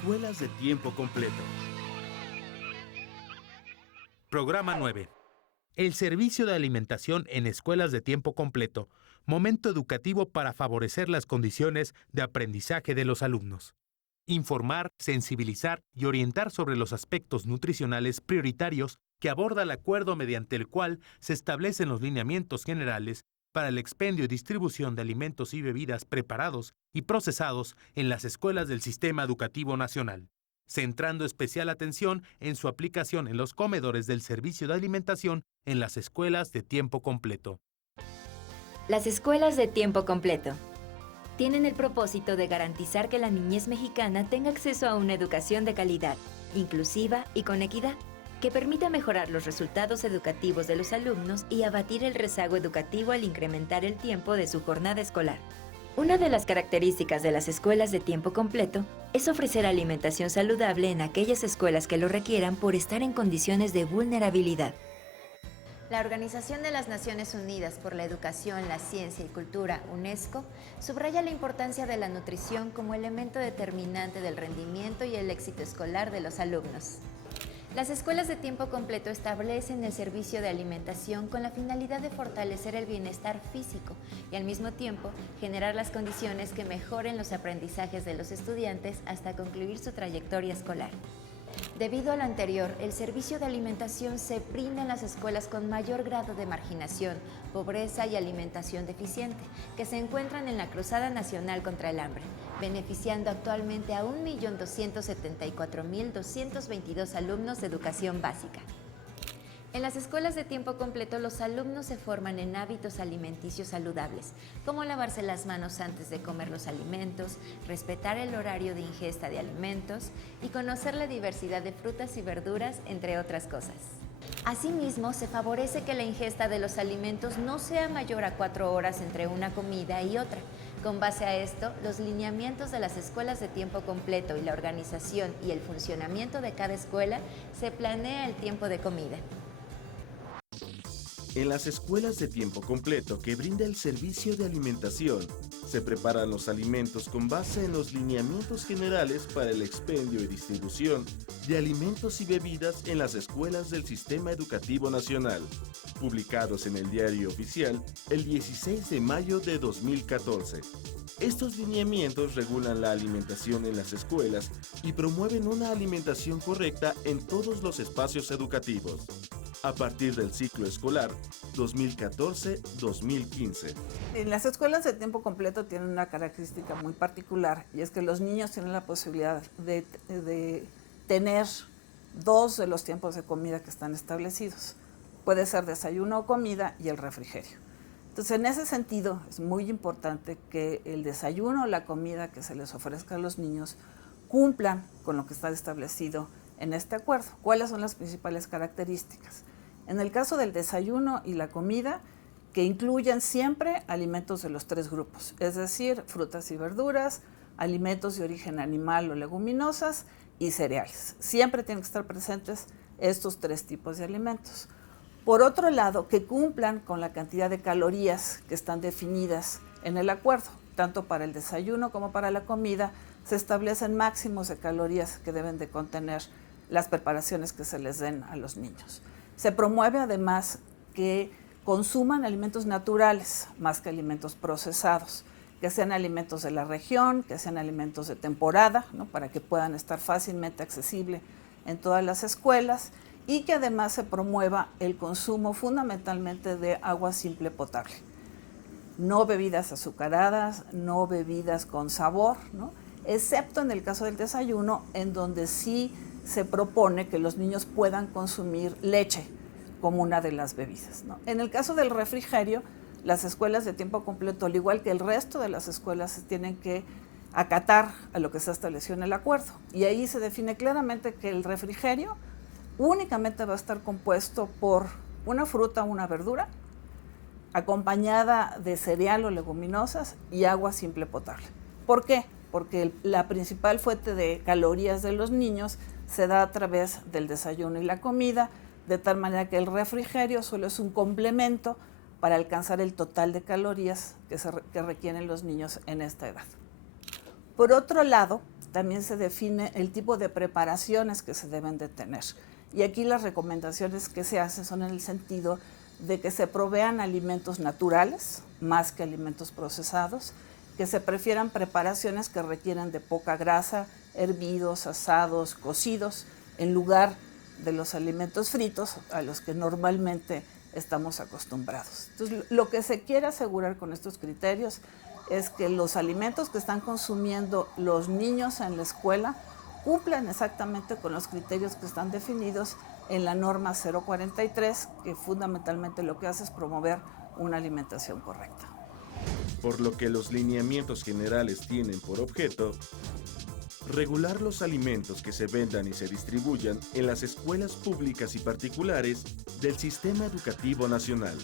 Escuelas de tiempo completo. Programa 9. El servicio de alimentación en escuelas de tiempo completo. Momento educativo para favorecer las condiciones de aprendizaje de los alumnos. Informar, sensibilizar y orientar sobre los aspectos nutricionales prioritarios que aborda el acuerdo mediante el cual se establecen los lineamientos generales para el expendio y distribución de alimentos y bebidas preparados y procesados en las escuelas del Sistema Educativo Nacional, centrando especial atención en su aplicación en los comedores del servicio de alimentación en las escuelas de tiempo completo. Las escuelas de tiempo completo tienen el propósito de garantizar que la niñez mexicana tenga acceso a una educación de calidad, inclusiva y con equidad, que permita mejorar los resultados educativos de los alumnos y abatir el rezago educativo al incrementar el tiempo de su jornada escolar. Una de las características de las escuelas de tiempo completo es ofrecer alimentación saludable en aquellas escuelas que lo requieran por estar en condiciones de vulnerabilidad. La Organización de las Naciones Unidas por la Educación, la Ciencia y Cultura, UNESCO, subraya la importancia de la nutrición como elemento determinante del rendimiento y el éxito escolar de los alumnos. Las escuelas de tiempo completo establecen el servicio de alimentación con la finalidad de fortalecer el bienestar físico y al mismo tiempo generar las condiciones que mejoren los aprendizajes de los estudiantes hasta concluir su trayectoria escolar. Debido a lo anterior, el servicio de alimentación se brinda en las escuelas con mayor grado de marginación, pobreza y alimentación deficiente, que se encuentran en la Cruzada Nacional contra el Hambre, beneficiando actualmente a 1.274.222 alumnos de educación básica. En las escuelas de tiempo completo, los alumnos se forman en hábitos alimenticios saludables, como lavarse las manos antes de comer los alimentos, respetar el horario de ingesta de alimentos y conocer la diversidad de frutas y verduras, entre otras cosas. Asimismo, se favorece que la ingesta de los alimentos no sea mayor a 4 horas entre una comida y otra. Con base a esto, los lineamientos de las escuelas de tiempo completo y la organización y el funcionamiento de cada escuela se planea el tiempo de comida. En las escuelas de tiempo completo que brinda el servicio de alimentación, se preparan los alimentos con base en los lineamientos generales para el expendio y distribución de alimentos y bebidas en las escuelas del Sistema Educativo Nacional, publicados en el Diario Oficial el 16 de mayo de 2014. Estos lineamientos regulan la alimentación en las escuelas y promueven una alimentación correcta en todos los espacios educativos, a partir del ciclo escolar 2014-2015. En las escuelas de tiempo completo tienen una característica muy particular, y es que los niños tienen la posibilidad de tener 2 de los tiempos de comida que están establecidos. Puede ser desayuno o comida y el refrigerio. Entonces, en ese sentido, es muy importante que el desayuno o la comida que se les ofrezca a los niños cumplan con lo que está establecido en este acuerdo. ¿Cuáles son las principales características? En el caso del desayuno y la comida, que incluyan siempre alimentos de los 3 grupos, es decir, frutas y verduras, alimentos de origen animal o leguminosas y cereales. Siempre tienen que estar presentes estos 3 tipos de alimentos. Por otro lado, que cumplan con la cantidad de calorías que están definidas en el acuerdo, tanto para el desayuno como para la comida. Se establecen máximos de calorías que deben de contener las preparaciones que se les den a los niños. Se promueve además que consuman alimentos naturales más que alimentos procesados, que sean alimentos de la región, que sean alimentos de temporada, ¿no?, para que puedan estar fácilmente accesibles en todas las escuelas, y que además se promueva el consumo fundamentalmente de agua simple potable. No bebidas azucaradas, no bebidas con sabor, ¿no?, excepto en el caso del desayuno, en donde sí se propone que los niños puedan consumir leche como una de las bebidas, ¿no? En el caso del refrigerio, las escuelas de tiempo completo, al igual que el resto de las escuelas, tienen que acatar a lo que se estableció en el acuerdo. Y ahí se define claramente que el refrigerio únicamente va a estar compuesto por una fruta o una verdura, acompañada de cereal o leguminosas y agua simple potable. ¿Por qué? Porque la principal fuente de calorías de los niños se da a través del desayuno y la comida, de tal manera que el refrigerio solo es un complemento para alcanzar el total de calorías que requieren los niños en esta edad. Por otro lado, también se define el tipo de preparaciones que se deben de tener. Y aquí las recomendaciones que se hacen son en el sentido de que se provean alimentos naturales más que alimentos procesados, que se prefieran preparaciones que requieren de poca grasa, hervidos, asados, cocidos, en lugar de los alimentos fritos a los que normalmente estamos acostumbrados. Entonces, lo que se quiere asegurar con estos criterios es que los alimentos que están consumiendo los niños en la escuela cumplan exactamente con los criterios que están definidos en la norma 043, que fundamentalmente lo que hace es promover una alimentación correcta. Por lo que los lineamientos generales tienen por objeto regular los alimentos que se vendan y se distribuyan en las escuelas públicas y particulares del Sistema Educativo Nacional.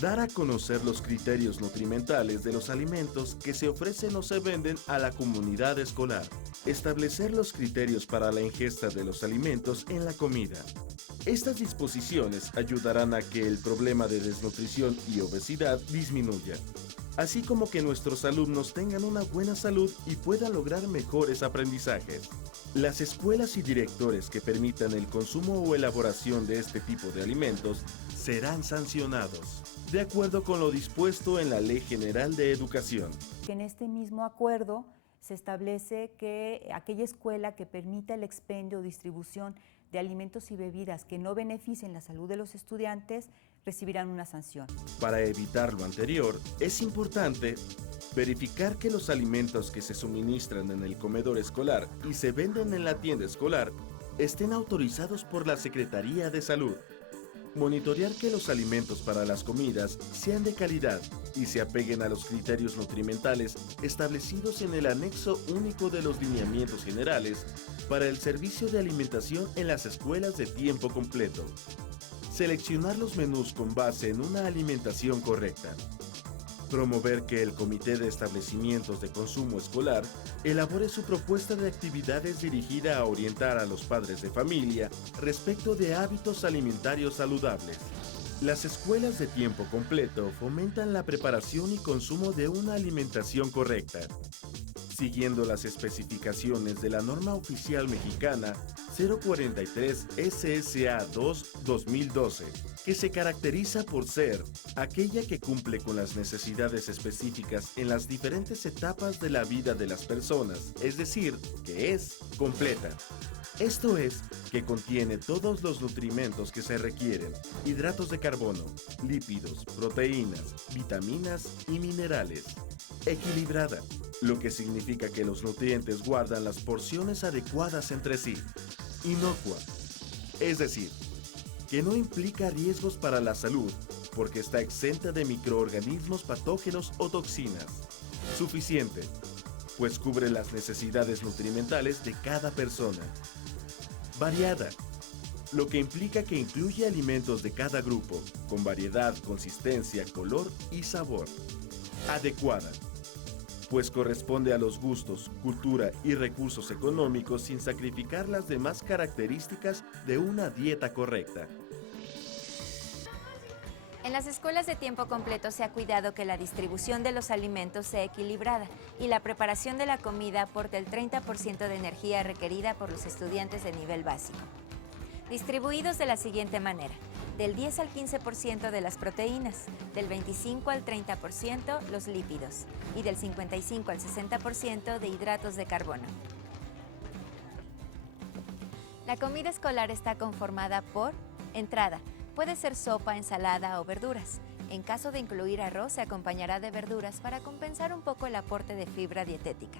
Dar a conocer los criterios nutrimentales de los alimentos que se ofrecen o se venden a la comunidad escolar. Establecer los criterios para la ingesta de los alimentos en la comida. Estas disposiciones ayudarán a que el problema de desnutrición y obesidad disminuya, así como que nuestros alumnos tengan una buena salud y puedan lograr mejores aprendizajes. Las escuelas y directores que permitan el consumo o elaboración de este tipo de alimentos serán sancionados, de acuerdo con lo dispuesto en la Ley General de Educación. En este mismo acuerdo se establece que aquella escuela que permita el expendio o distribución de alimentos y bebidas que no beneficien la salud de los estudiantes recibirán una sanción. Para evitar lo anterior, es importante verificar que los alimentos que se suministran en el comedor escolar y se venden en la tienda escolar estén autorizados por la Secretaría de Salud. Monitorear que los alimentos para las comidas sean de calidad y se apeguen a los criterios nutrimentales establecidos en el anexo único de los lineamientos generales para el servicio de alimentación en las escuelas de tiempo completo. Seleccionar los menús con base en una alimentación correcta. Promover que el Comité de Establecimientos de Consumo Escolar elabore su propuesta de actividades dirigida a orientar a los padres de familia respecto de hábitos alimentarios saludables. Las escuelas de tiempo completo fomentan la preparación y consumo de una alimentación correcta, siguiendo las especificaciones de la norma oficial mexicana 043 SSA 2-2012, que se caracteriza por ser aquella que cumple con las necesidades específicas en las diferentes etapas de la vida de las personas, es decir, que es completa. Esto es, que contiene todos los nutrimentos que se requieren, hidratos de carbono, lípidos, proteínas, vitaminas y minerales. Equilibrada, lo que significa que los nutrientes guardan las porciones adecuadas entre sí. Inocua, es decir, que no implica riesgos para la salud porque está exenta de microorganismos patógenos o toxinas. Suficiente, pues cubre las necesidades nutrimentales de cada persona. Variada, lo que implica que incluye alimentos de cada grupo, con variedad, consistencia, color y sabor. Adecuada, pues corresponde a los gustos, cultura y recursos económicos sin sacrificar las demás características de una dieta correcta. En las escuelas de tiempo completo se ha cuidado que la distribución de los alimentos sea equilibrada y la preparación de la comida aporte el 30% de energía requerida por los estudiantes de nivel básico. Distribuidos de la siguiente manera: del 10 al 15% de las proteínas, del 25 al 30% los lípidos y del 55 al 60% de hidratos de carbono. La comida escolar está conformada por entrada. Puede ser sopa, ensalada o verduras. En caso de incluir arroz, se acompañará de verduras para compensar un poco el aporte de fibra dietética.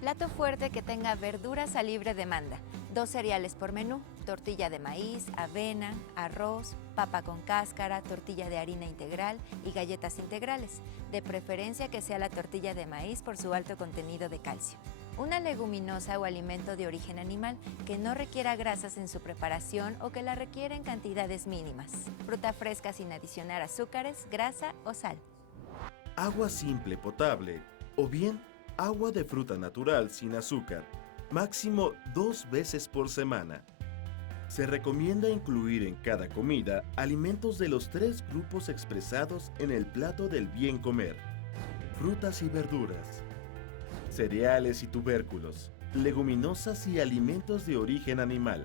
Plato fuerte que tenga verduras a libre demanda. 2 cereales por menú: tortilla de maíz, avena, arroz, papa con cáscara, tortilla de harina integral y galletas integrales. De preferencia que sea la tortilla de maíz por su alto contenido de calcio. Una leguminosa o alimento de origen animal que no requiera grasas en su preparación o que la requiera en cantidades mínimas. Fruta fresca sin adicionar azúcares, grasa o sal. Agua simple potable o bien agua de fruta natural sin azúcar, máximo 2 veces por semana. Se recomienda incluir en cada comida alimentos de los 3 grupos expresados en el plato del bien comer: frutas y verduras, cereales y tubérculos, leguminosas y alimentos de origen animal.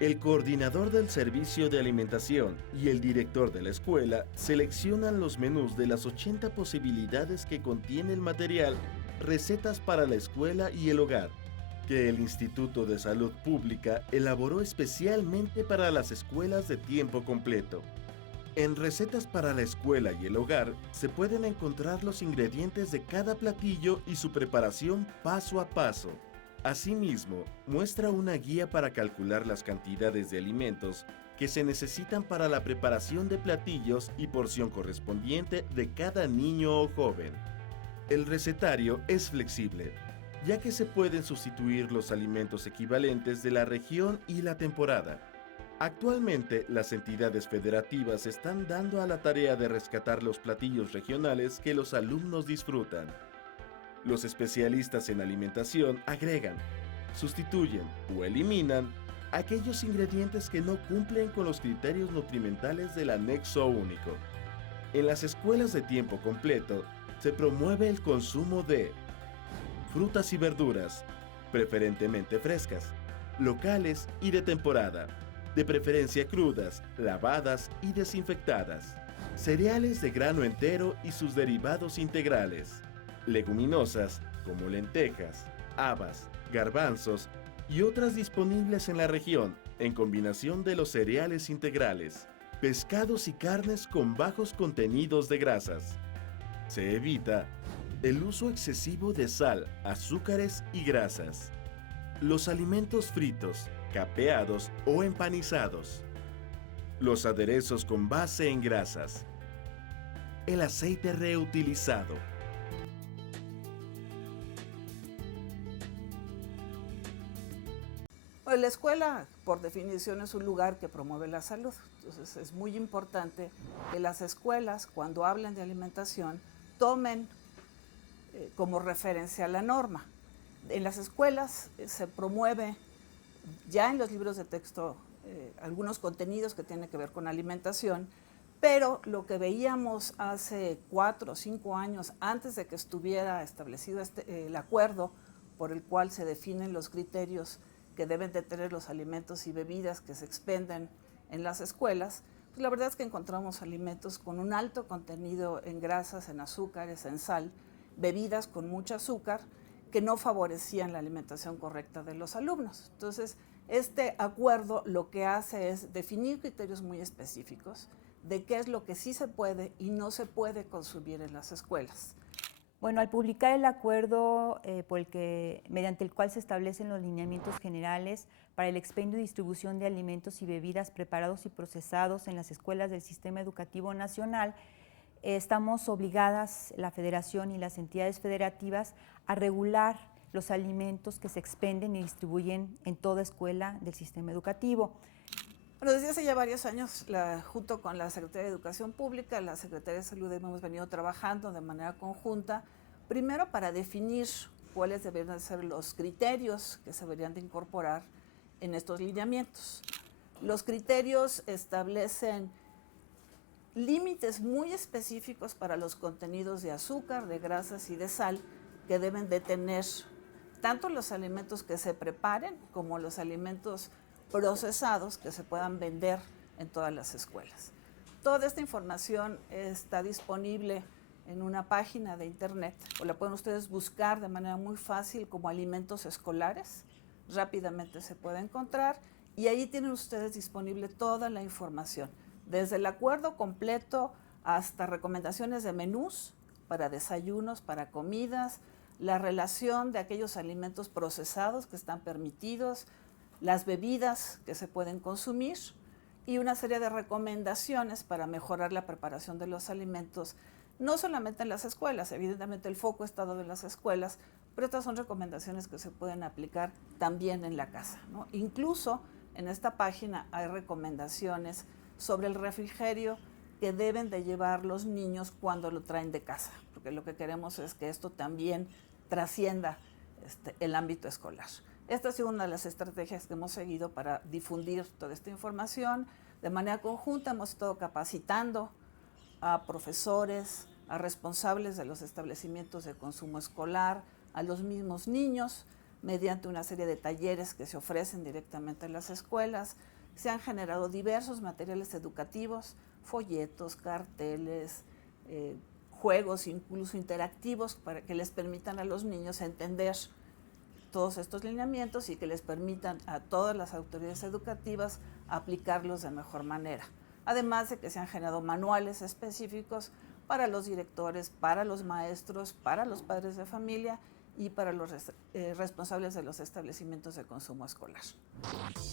El coordinador del servicio de alimentación y el director de la escuela seleccionan los menús de las 80 posibilidades que contiene el material Recetas para la Escuela y el Hogar, que el Instituto de Salud Pública elaboró especialmente para las escuelas de tiempo completo. En Recetas para la Escuela y el Hogar se pueden encontrar los ingredientes de cada platillo y su preparación paso a paso. Asimismo, muestra una guía para calcular las cantidades de alimentos que se necesitan para la preparación de platillos y porción correspondiente de cada niño o joven. El recetario es flexible, ya que se pueden sustituir los alimentos equivalentes de la región y la temporada. Actualmente, las entidades federativas están dando a la tarea de rescatar los platillos regionales que los alumnos disfrutan. Los especialistas en alimentación agregan, sustituyen o eliminan aquellos ingredientes que no cumplen con los criterios nutrimentales del anexo único. En las escuelas de tiempo completo, se promueve el consumo de frutas y verduras, preferentemente frescas, locales y de temporada, de preferencia crudas, lavadas y desinfectadas, cereales de grano entero y sus derivados integrales, leguminosas como lentejas, habas, garbanzos y otras disponibles en la región en combinación de los cereales integrales, pescados y carnes con bajos contenidos de grasas. Se evita el uso excesivo de sal, azúcares y grasas. Los alimentos fritos, capeados o empanizados. Los aderezos con base en grasas. El aceite reutilizado. La escuela, por definición, es un lugar que promueve la salud. Entonces, es muy importante que las escuelas, cuando hablen de alimentación, tomen como referencia la norma. En las escuelas se promueve ya en los libros de texto algunos contenidos que tienen que ver con alimentación, pero lo que veíamos hace 4 o 5 años, antes de que estuviera establecido el acuerdo por el cual se definen los criterios que deben de tener los alimentos y bebidas que se expenden en las escuelas, pues la verdad es que encontramos alimentos con un alto contenido en grasas, en azúcares, en sal, bebidas con mucho azúcar que no favorecían la alimentación correcta de los alumnos. Entonces, este acuerdo lo que hace es definir criterios muy específicos de qué es lo que sí se puede y no se puede consumir en las escuelas. Bueno, al publicar el acuerdo mediante el cual se establecen los lineamientos generales para el expendio y distribución de alimentos y bebidas preparados y procesados en las escuelas del Sistema Educativo Nacional, estamos obligadas, la Federación y las entidades federativas, a regular los alimentos que se expenden y distribuyen en toda escuela del sistema educativo. Bueno, desde hace ya varios años, junto con la Secretaría de Educación Pública, la Secretaría de Salud, hemos venido trabajando de manera conjunta, primero para definir cuáles deberían ser los criterios que se deberían de incorporar en estos lineamientos. Los criterios establecen límites muy específicos para los contenidos de azúcar, de grasas y de sal que deben de tener tanto los alimentos que se preparen como los alimentos procesados que se puedan vender en todas las escuelas. Toda esta información está disponible en una página de internet o la pueden ustedes buscar de manera muy fácil como alimentos escolares. Rápidamente se puede encontrar y ahí tienen ustedes disponible toda la información, desde el acuerdo completo hasta recomendaciones de menús para desayunos, para comidas, la relación de aquellos alimentos procesados que están permitidos, las bebidas que se pueden consumir y una serie de recomendaciones para mejorar la preparación de los alimentos, no solamente en las escuelas, evidentemente el foco está dado en las escuelas, pero estas son recomendaciones que se pueden aplicar también en la casa, ¿no? Incluso en esta página hay recomendaciones sobre el refrigerio que deben de llevar los niños cuando lo traen de casa, porque lo que queremos es que esto también trascienda el ámbito escolar. Esta ha sido una de las estrategias que hemos seguido para difundir toda esta información. De manera conjunta hemos estado capacitando a profesores, a responsables de los establecimientos de consumo escolar, a los mismos niños, mediante una serie de talleres que se ofrecen directamente en las escuelas. Se han generado diversos materiales educativos, folletos, carteles, juegos incluso interactivos para que les permitan a los niños entender todos estos lineamientos y que les permitan a todas las autoridades educativas aplicarlos de mejor manera. Además de que se han generado manuales específicos para los directores, para los maestros, para los padres de familia y para los responsables de los establecimientos de consumo escolar.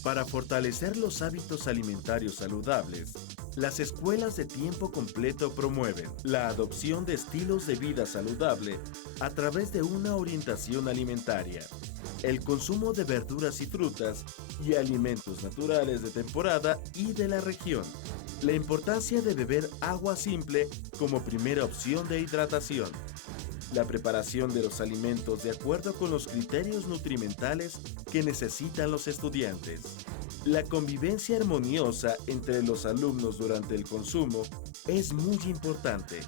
Para fortalecer los hábitos alimentarios saludables, las escuelas de tiempo completo promueven la adopción de estilos de vida saludable a través de una orientación alimentaria, el consumo de verduras y frutas y alimentos naturales de temporada y de la región, la importancia de beber agua simple como primera opción de hidratación, la preparación de los alimentos de acuerdo con los criterios nutrimentales que necesitan los estudiantes, la convivencia armoniosa entre los alumnos durante el consumo es muy importante,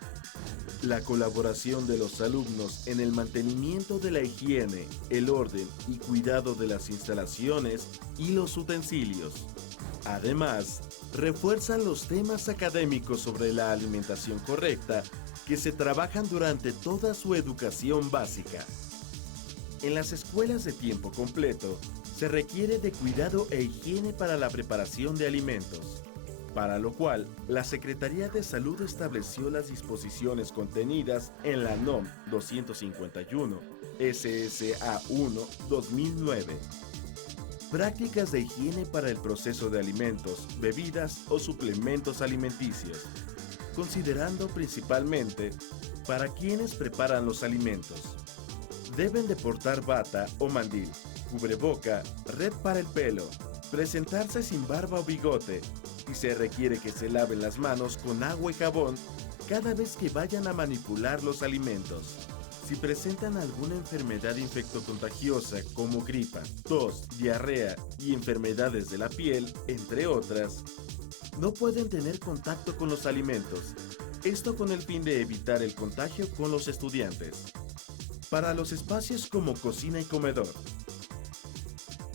la colaboración de los alumnos en el mantenimiento de la higiene, el orden y cuidado de las instalaciones y los utensilios. Además, refuerzan los temas académicos sobre la alimentación correcta que se trabajan durante toda su educación básica. En las escuelas de tiempo completo, se requiere de cuidado e higiene para la preparación de alimentos, para lo cual la Secretaría de Salud estableció las disposiciones contenidas en la NOM 251 SSA1 2009. Prácticas de higiene para el proceso de alimentos, bebidas o suplementos alimenticios, considerando principalmente para quienes preparan los alimentos. Deben de portar bata o mandil, cubreboca, red para el pelo, presentarse sin barba o bigote y se requiere que se laven las manos con agua y jabón cada vez que vayan a manipular los alimentos. Si presentan alguna enfermedad infectocontagiosa como gripa, tos, diarrea y enfermedades de la piel, entre otras, no pueden tener contacto con los alimentos, esto con el fin de evitar el contagio con los estudiantes. Para los espacios como cocina y comedor,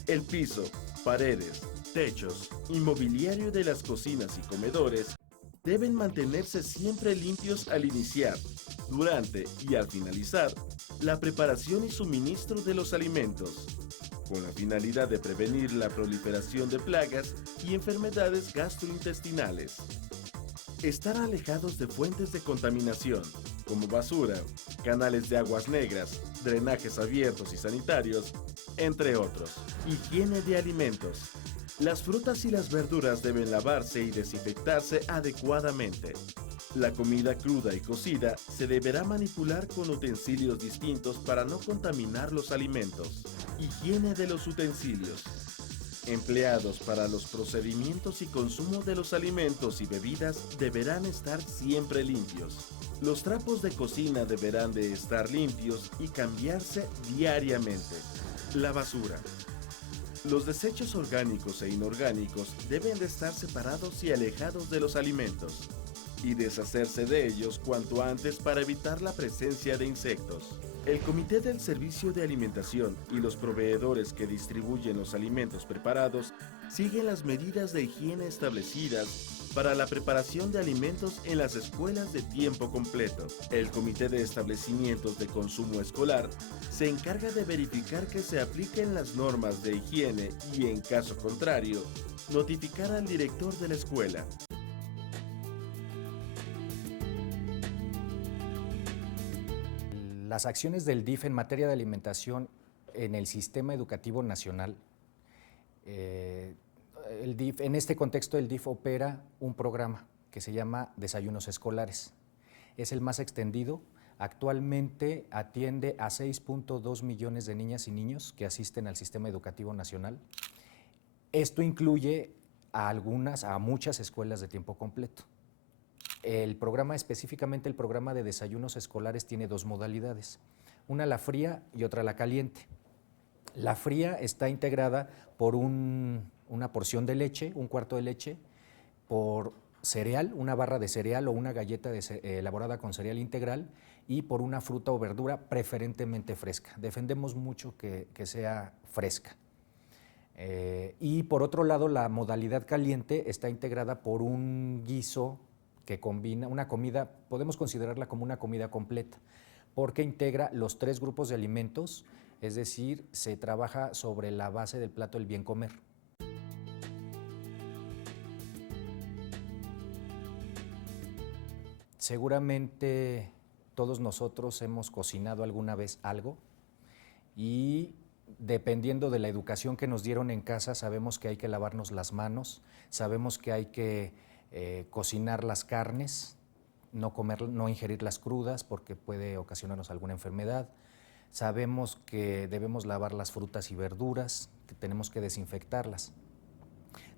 el piso, paredes, techos y mobiliario de las cocinas y comedores deben mantenerse siempre limpios al iniciar, durante y al finalizar la preparación y suministro de los alimentos, con la finalidad de prevenir la proliferación de plagas y enfermedades gastrointestinales. Estar alejados de fuentes de contaminación, como basura, canales de aguas negras, drenajes abiertos y sanitarios, entre otros. Higiene de alimentos. Las frutas y las verduras deben lavarse y desinfectarse adecuadamente. La comida cruda y cocida se deberá manipular con utensilios distintos para no contaminar los alimentos. Higiene de los utensilios. Empleados para los procedimientos y consumo de los alimentos y bebidas deberán estar siempre limpios. Los trapos de cocina deberán de estar limpios y cambiarse diariamente. La basura. Los desechos orgánicos e inorgánicos deben de estar separados y alejados de los alimentos, y deshacerse de ellos cuanto antes para evitar la presencia de insectos. El Comité del Servicio de Alimentación y los proveedores que distribuyen los alimentos preparados siguen las medidas de higiene establecidas para la preparación de alimentos en las escuelas de tiempo completo. El Comité de Establecimientos de Consumo Escolar se encarga de verificar que se apliquen las normas de higiene y, en caso contrario, notificar al director de la escuela. Las acciones del DIF en materia de alimentación en el sistema educativo nacional, en este contexto el DIF opera un programa que se llama Desayunos Escolares. Es el más extendido. Actualmente atiende a 6.2 millones de niñas y niños que asisten al sistema educativo nacional. Esto incluye a muchas escuelas de tiempo completo. El programa, específicamente el programa de desayunos escolares, tiene dos modalidades, una la fría y otra la caliente. La fría está integrada por una porción de leche, un cuarto de leche, por cereal, una barra de cereal o una galleta elaborada con cereal integral y por una fruta o verdura preferentemente fresca. Defendemos mucho que sea fresca. Y por otro lado, la modalidad caliente está integrada por un guiso que combina una comida, podemos considerarla como una comida completa, porque integra los 3 grupos de alimentos, es decir, se trabaja sobre la base del plato del bien comer. Seguramente todos nosotros hemos cocinado alguna vez algo y dependiendo de la educación que nos dieron en casa, sabemos que hay que lavarnos las manos, sabemos que hay que cocinar las carnes, no ingerirlas crudas porque puede ocasionarnos alguna enfermedad. Sabemos que debemos lavar las frutas y verduras, que tenemos que desinfectarlas.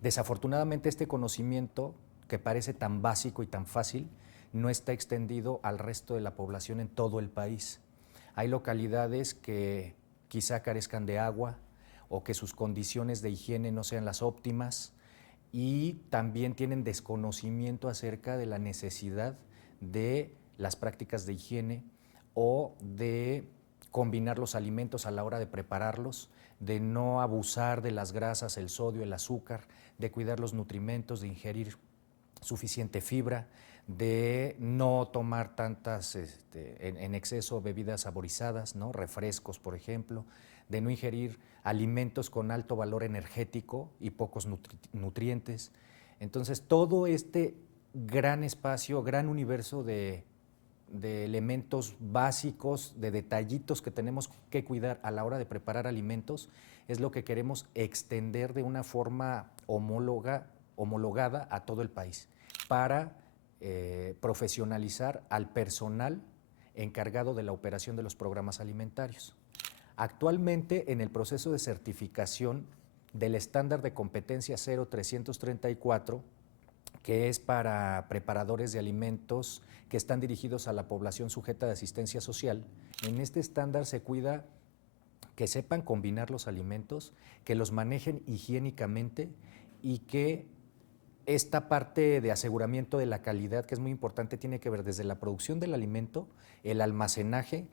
Desafortunadamente, este conocimiento, que parece tan básico y tan fácil, no está extendido al resto de la población en todo el país. Hay localidades que quizá carezcan de agua o que sus condiciones de higiene no sean las óptimas y también tienen desconocimiento acerca de la necesidad de las prácticas de higiene o de combinar los alimentos a la hora de prepararlos, de no abusar de las grasas, el sodio, el azúcar, de cuidar los nutrimentos, de ingerir suficiente fibra, de no tomar tantas en exceso bebidas saborizadas, ¿no? Refrescos, por ejemplo, de no ingerir alimentos con alto valor energético y pocos nutrientes. Entonces, todo este gran espacio, gran universo de elementos básicos, de detallitos que tenemos que cuidar a la hora de preparar alimentos, es lo que queremos extender de una forma homologada a todo el país, para profesionalizar al personal encargado de la operación de los programas alimentarios. Actualmente, en el proceso de certificación del estándar de competencia 0334, que es para preparadores de alimentos que están dirigidos a la población sujeta de asistencia social, en este estándar se cuida que sepan combinar los alimentos, que los manejen higiénicamente y que esta parte de aseguramiento de la calidad, que es muy importante, tiene que ver desde la producción del alimento, el almacenaje,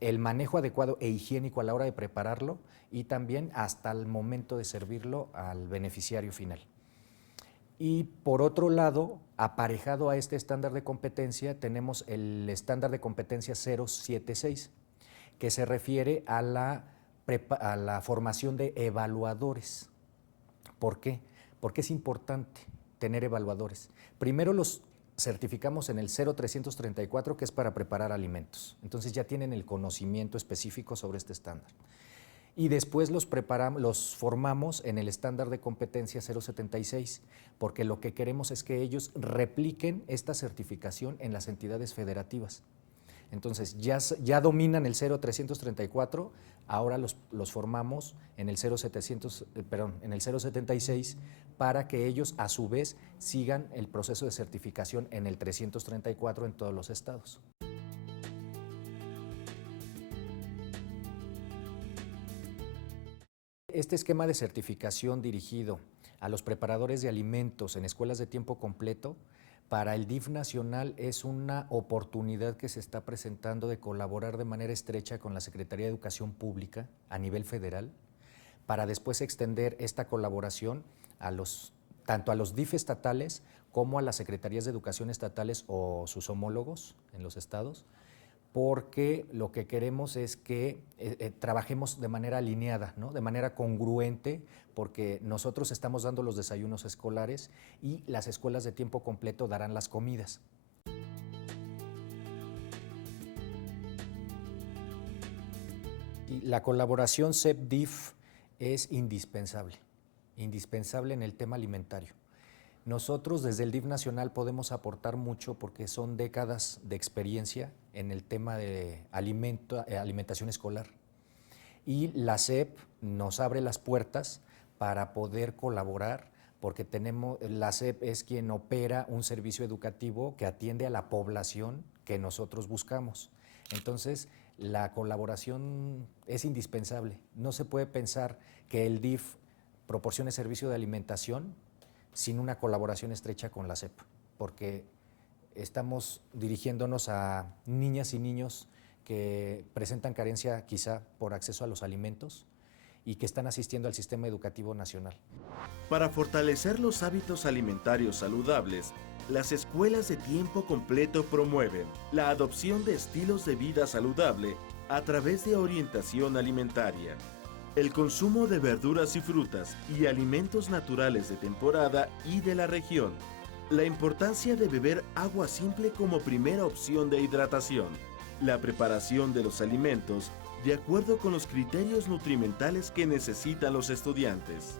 el manejo adecuado e higiénico a la hora de prepararlo y también hasta el momento de servirlo al beneficiario final. Y por otro lado, aparejado a este estándar de competencia, tenemos el estándar de competencia 076, que se refiere a la formación de evaluadores. ¿Por qué? Porque es importante tener evaluadores. Primero los certificamos en el 0334, que es para preparar alimentos. Entonces ya tienen el conocimiento específico sobre este estándar. Y después los formamos en el estándar de competencia 076, porque lo que queremos es que ellos repliquen esta certificación en las entidades federativas. Entonces ya dominan el 0334, ahora los formamos en el 076 para que ellos a su vez sigan el proceso de certificación en el 334 en todos los estados. Este esquema de certificación dirigido a los preparadores de alimentos en escuelas de tiempo completo para el DIF nacional es una oportunidad que se está presentando de colaborar de manera estrecha con la Secretaría de Educación Pública a nivel federal para después extender esta colaboración tanto a los DIF estatales como a las Secretarías de Educación estatales o sus homólogos en los estados, porque lo que queremos es que trabajemos de manera alineada, ¿no? De manera congruente, porque nosotros estamos dando los desayunos escolares y las escuelas de tiempo completo darán las comidas. Y la colaboración SEP-DIF es indispensable en el tema alimentario. Nosotros desde el DIF nacional podemos aportar mucho porque son décadas de experiencia en el tema de alimentación escolar. Y la SEP nos abre las puertas para poder colaborar, porque la SEP es quien opera un servicio educativo que atiende a la población que nosotros buscamos. Entonces, la colaboración es indispensable. No se puede pensar que el DIF proporcione servicio de alimentación sin una colaboración estrecha con la SEP, porque estamos dirigiéndonos a niñas y niños que presentan carencia quizá por acceso a los alimentos y que están asistiendo al sistema educativo nacional. Para fortalecer los hábitos alimentarios saludables, las escuelas de tiempo completo promueven la adopción de estilos de vida saludable a través de orientación alimentaria, el consumo de verduras y frutas y alimentos naturales de temporada y de la región, la importancia de beber agua simple como primera opción de hidratación, la preparación de los alimentos de acuerdo con los criterios nutrimentales que necesitan los estudiantes.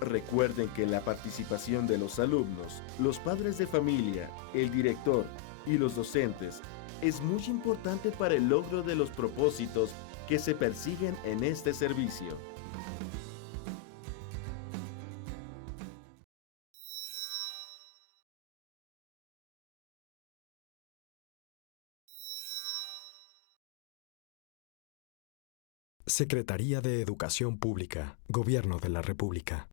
Recuerden que la participación de los alumnos, los padres de familia, el director y los docentes es muy importante para el logro de los propósitos que se persiguen en este servicio. Secretaría de Educación Pública, Gobierno de la República.